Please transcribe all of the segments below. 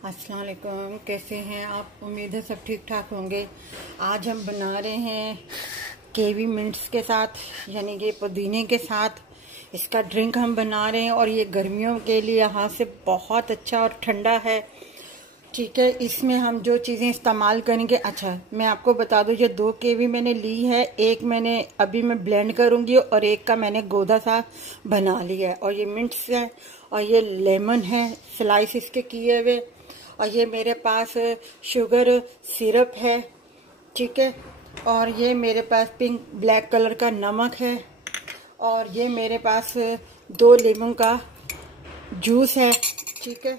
अस्सलाम वालेकुम, कैसे हैं आप? उम्मीद है सब ठीक ठाक होंगे। आज हम बना रहे हैं केवी मिंट्स के साथ, यानी कि पुदीने के साथ इसका ड्रिंक हम बना रहे हैं। और ये गर्मियों के लिए यहाँ से बहुत अच्छा और ठंडा है। ठीक है, इसमें हम जो चीज़ें इस्तेमाल करेंगे, अच्छा मैं आपको बता दूं, ये 2 केवी मैंने ली है। एक मैंने अभी मैं ब्लेंड करूंगी और एक का मैंने गोदा सा बना लिया है। और ये मिंट्स है और ये लेमन है, स्लाइस इसके किए हुए। और ये मेरे पास शुगर सिरप है, ठीक है। और ये मेरे पास पिंक ब्लैक कलर का नमक है। और ये मेरे पास 2 लीमू का जूस है, ठीक है।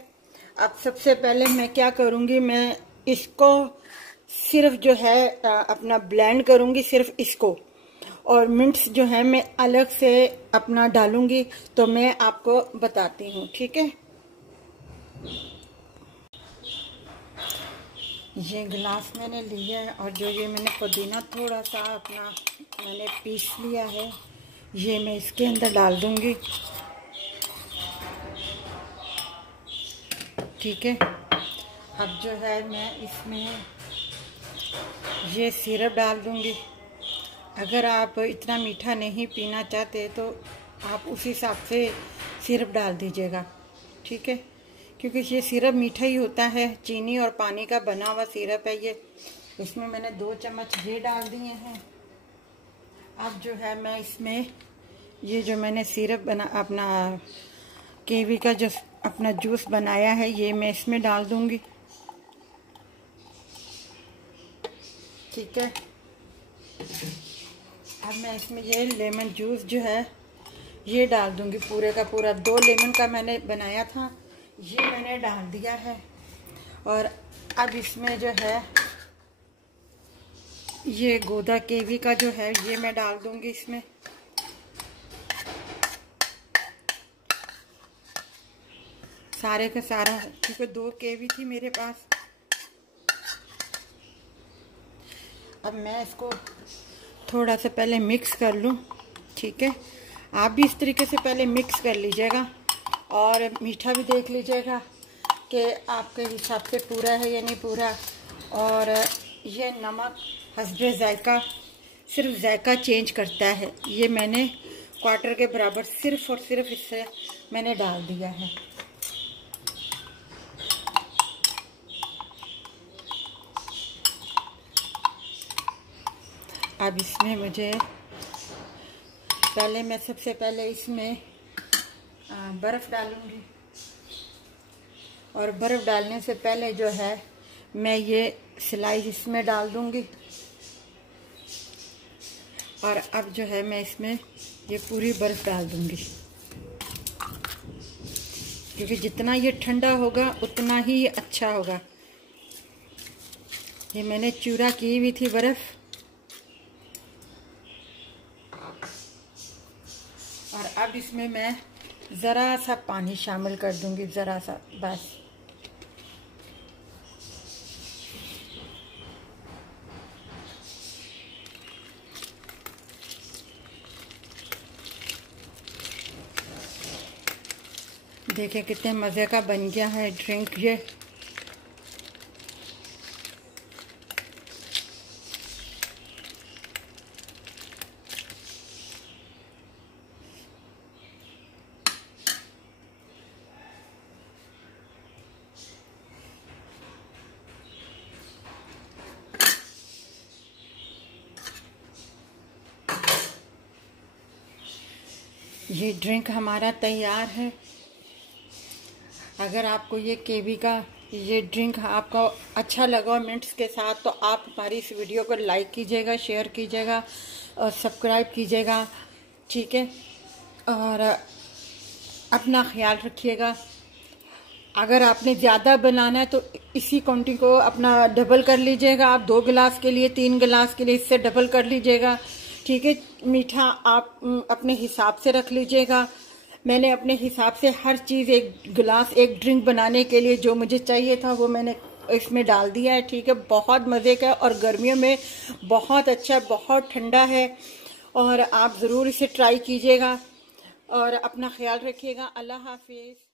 अब सबसे पहले मैं क्या करूंगी, मैं इसको सिर्फ जो है अपना ब्लेंड करूंगी, सिर्फ इसको। और मिंट्स जो है मैं अलग से अपना डालूंगी, तो मैं आपको बताती हूँ, ठीक है। ये गिलास मैंने लिया है और जो ये मैंने पुदीना थोड़ा सा अपना मैंने पीस लिया है, ये मैं इसके अंदर डाल दूंगी, ठीक है। अब जो है मैं इसमें ये सिरप डाल दूंगी। अगर आप इतना मीठा नहीं पीना चाहते तो आप उस हिसाब से सिरप डाल दीजिएगा, ठीक है। क्योंकि ये सिरप मीठा ही होता है, चीनी और पानी का बना हुआ सिरप है ये। इसमें मैंने 2 चम्मच ये डाल दिए हैं। अब जो है मैं इसमें ये जो मैंने सिरप बना अपना कीवी का जो अपना जूस बनाया है, ये मैं इसमें डाल दूंगी, ठीक है। अब मैं इसमें ये लेमन जूस जो है ये डाल दूंगी, पूरे का पूरा 2 लेमन का मैंने बनाया था, ये मैंने डाल दिया है। और अब इसमें जो है ये गोदा केवी का जो है ये मैं डाल दूंगी इसमें, सारे का सारा, क्योंकि 2 केवी थी मेरे पास। अब मैं इसको थोड़ा सा पहले मिक्स कर लूँ, ठीक है। आप भी इस तरीके से पहले मिक्स कर लीजिएगा और मीठा भी देख लीजिएगा कि आपके हिसाब से पूरा है या नहीं पूरा। और ये नमक हस्बे जायका, सिर्फ जायका चेंज करता है। ये मैंने क्वार्टर के बराबर सिर्फ और सिर्फ इससे मैंने डाल दिया है। अब इसमें मुझे पहले मैं सबसे पहले इसमें बर्फ़ डालूंगी। और बर्फ़ डालने से पहले जो है मैं ये स्लाइस इसमें डाल दूंगी। और अब जो है मैं इसमें ये पूरी बर्फ़ डाल दूंगी, क्योंकि जितना ये ठंडा होगा उतना ही ये अच्छा होगा। ये मैंने चूरा की हुई थी बर्फ़। और अब इसमें मैं ज़रा सा पानी शामिल कर दूंगी, ज़रा सा बस। देखिए कितने मज़े का बन गया है ड्रिंक ये। ये ड्रिंक हमारा तैयार है। अगर आपको ये केवी का ये ड्रिंक आपको अच्छा लगा मिंट्स के साथ, तो आप हमारी इस वीडियो को लाइक कीजिएगा, शेयर कीजिएगा और सब्सक्राइब कीजिएगा, ठीक है। और अपना ख्याल रखिएगा। अगर आपने ज़्यादा बनाना है तो इसी क्वांटिटी को अपना डबल कर लीजिएगा। आप 2 गिलास के लिए 3 गिलास के लिए इससे डबल कर लीजिएगा, ठीक है। मीठा आप अपने हिसाब से रख लीजिएगा। मैंने अपने हिसाब से हर चीज़, एक गिलास एक ड्रिंक बनाने के लिए जो मुझे चाहिए था वो मैंने इसमें डाल दिया है, ठीक है। बहुत मज़े का और गर्मियों में बहुत अच्छा, बहुत ठंडा है। और आप ज़रूर इसे ट्राई कीजिएगा और अपना ख्याल रखिएगा। अल्लाह हाफिज़।